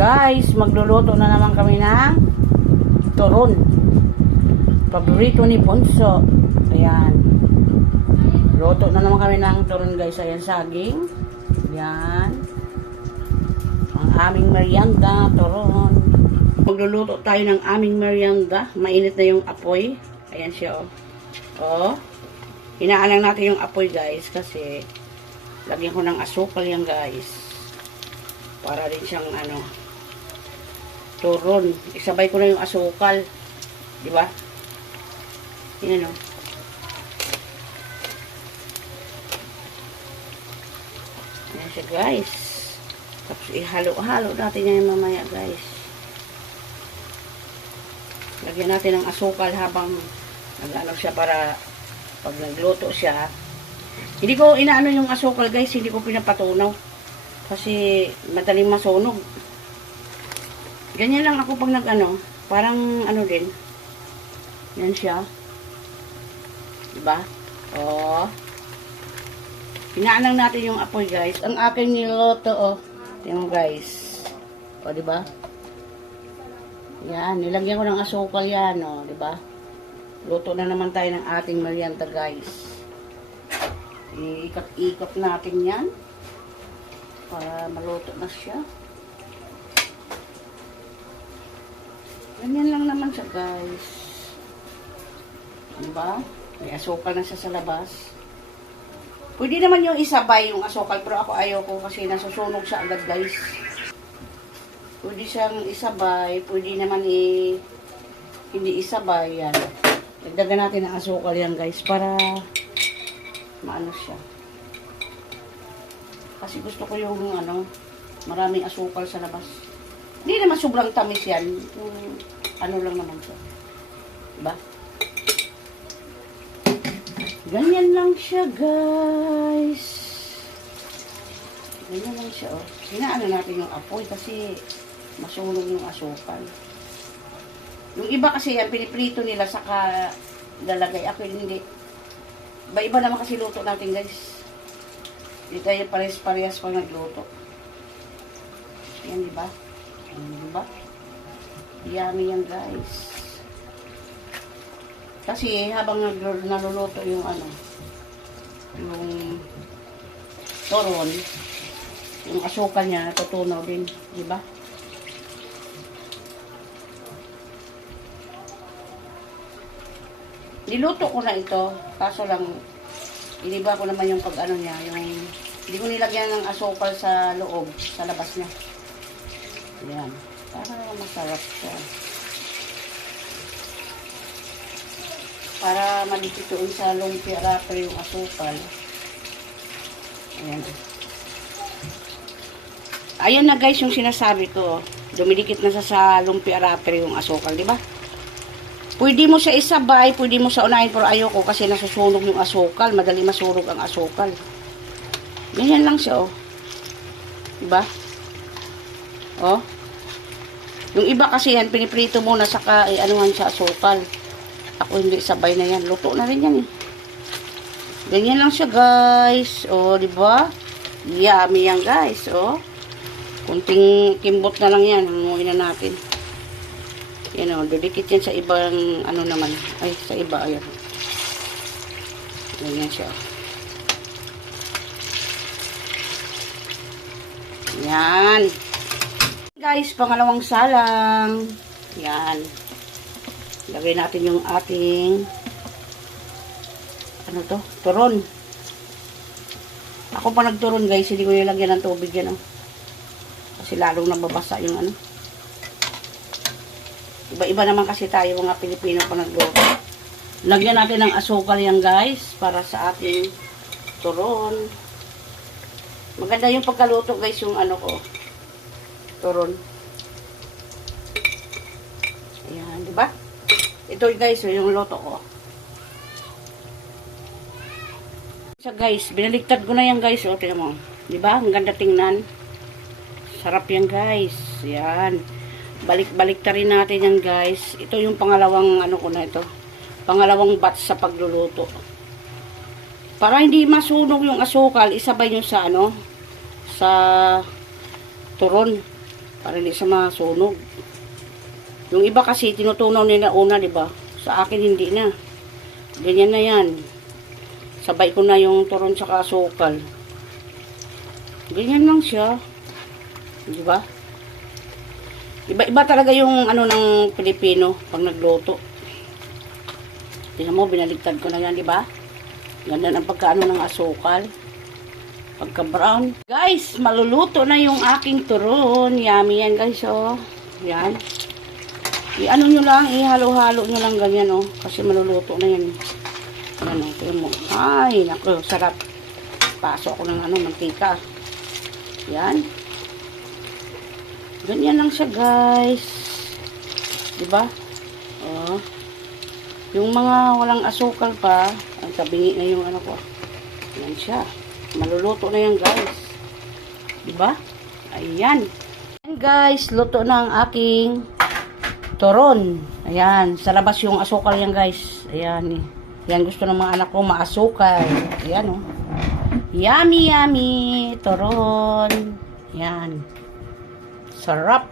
Guys, magluluto na naman kami ng turon. Paborito ni Ponso. Ayan. Luto na naman kami ng turon guys. Ayan, saging. Ayan. Ang aming merienda, turon. Magluluto tayo ng aming merienda. Mainit na yung apoy. Ayan siya, oh. Oh. Inaalang natin yung apoy, guys, kasi lagyan ko ng asukal yan, guys. Para rin siyang, ano, turon. Isabay ko na yung asukal. Di ba? Yan, oh. Ayan siya, guys. Tapos ihalo-halo natin yan mamaya, guys. Lagyan natin ng asukal habang nag-ano siya para pag nagluto siya. Hindi ko inaano yung asukal, guys. Hindi ko pinapatunaw. Kasi madaling masunog. Ganyan lang ako pag nag-ano. Parang ano din. Yan siya. Diba? Oh. Pinaalang natin yung apoy, guys. Ang aking niloto, oh. Tingnan guys. O, diba? Yan. Nilagyan ko ng asukal yan, oh. Diba? Luto na naman tayo ng ating merienda, guys. Iikot-ikot natin yan. Para maluto na siya. Ganyan lang naman siya, guys. Diba? May asukal na siya sa labas. Pwede naman yung isabay yung asukal, pero ako ayaw ko kasi nasusunog siya agad, guys. Pwede siyang isabay, pwede naman i hindi isabay, yan. Dagdagan natin ng asukal yan, guys, para maano siya. Kasi gusto ko yung ano, maraming asukal sa labas. Hindi naman sobrang tamis yan. Yung, ano lang naman siya. Diba? Ganyan lang siya, guys. Ganyan lang siya, oh. Hinaano natin yung apoy kasi masunog yung asukal. Yung iba kasi yan, piniprito nila saka lalagay. Ako hindi. Iba-iba naman kasi luto natin, guys. Hindi tayo pares-parehas pag nagluto. Yan, di ba? Yan, di ba? Yummy yan, guys. Kasi habang naluluto yung ano, yung toron, yung asukal niya natutunaw din, di ba? Niluto ko na ito, kaso lang, iniba ko naman yung pag ano niya, yung, hindi ko nilagyan ng asukal sa loob, sa labas niya. Yan, para masarap siya. Para malikit doon sa lumpia wrapper yung asukal. Ayan. Ayun na guys yung sinasabi ko. Dumidikit na sa, sa lumpia wrapper yung asukal, di ba? Pwede mo siya isabay, pwede mo sa unahin, pero ayoko kasi nasusunog yung asukal. Madali masunog ang asukal. Ganyan lang siya, oh. Diba? Oh. Yung iba kasi yan, piniprito muna saka eh, anuhan sa asukal. Ako hindi sabay na yan. Luto na rin yan eh. Ganyan lang siya guys. O, di ba? Yummy yan guys. O. Kunting kimbot na lang yan. Hanguin na natin. Yan o. Didikit yan sa ibang ano naman. Ay, sa iba. Ayan. Ganyan siya. Yan. Guys, pangalawang salang. Yan. Lagay natin yung ating ano to? Turon. Ako pa nagturon guys, hindi ko nilagyan ng tubig yan. Oh. Kasi lalong nababasa yung ano. Iba-iba naman kasi tayo mga Pilipino pa nagluto. Lagyan natin ng asukal yan guys para sa ating turon. Maganda yung pagkaluto guys yung ano ko. Turon. Ayan, di ba? Ito guys, yung loto ko. So guys, binaliktad ko na yan guys. O, tingnan mo. Di ba? Ang ganda tingnan. Sarap yan guys. Yan. Balik-balik rin natin yan guys. Ito yung pangalawang ano ko na ito. Pangalawang batch sa pagluluto. Para hindi masunog yung asukal, isabay nyo sa ano, sa turon. Para hindi siya masunog. Yung iba kasi tinutunaw nila una, di ba? Sa akin hindi na. Ganyan na yan. Sabay ko na yung turon sa asukal. Ganyan lang siya. Di ba? Iba-iba talaga yung ano ng Pilipino pag nagluto. Tingnan mo, binaligtad ko na yan, di ba? Ganda ng pagkaano ng asukal. Pagka brown. Guys, maluluto na yung aking turon. Yummy yan guys, oh. Yan. I-ano nyo lang, ihalo-halo nyo lang ganyan, oh. Kasi maluluto na yan. Yan, oh. Tingnan mo. Ay, naku, sarap. Pasok ko ng ano, mantika. Yan. Ganyan lang siya, guys. Diba? Oh. Yung mga walang asukal pa, ang tabingi na yung ano ko. Yan siya. Maluluto na yan, guys. Diba? Ayan. Ayan, guys. Luto na ang aking toron. Ayan. Sa labas yung asukal yan, guys. Ayan. eh. Yan gusto ng mga anak ko, maasukal. Ayan, oh. Yummy, yummy. Toron. Yan. Sarap.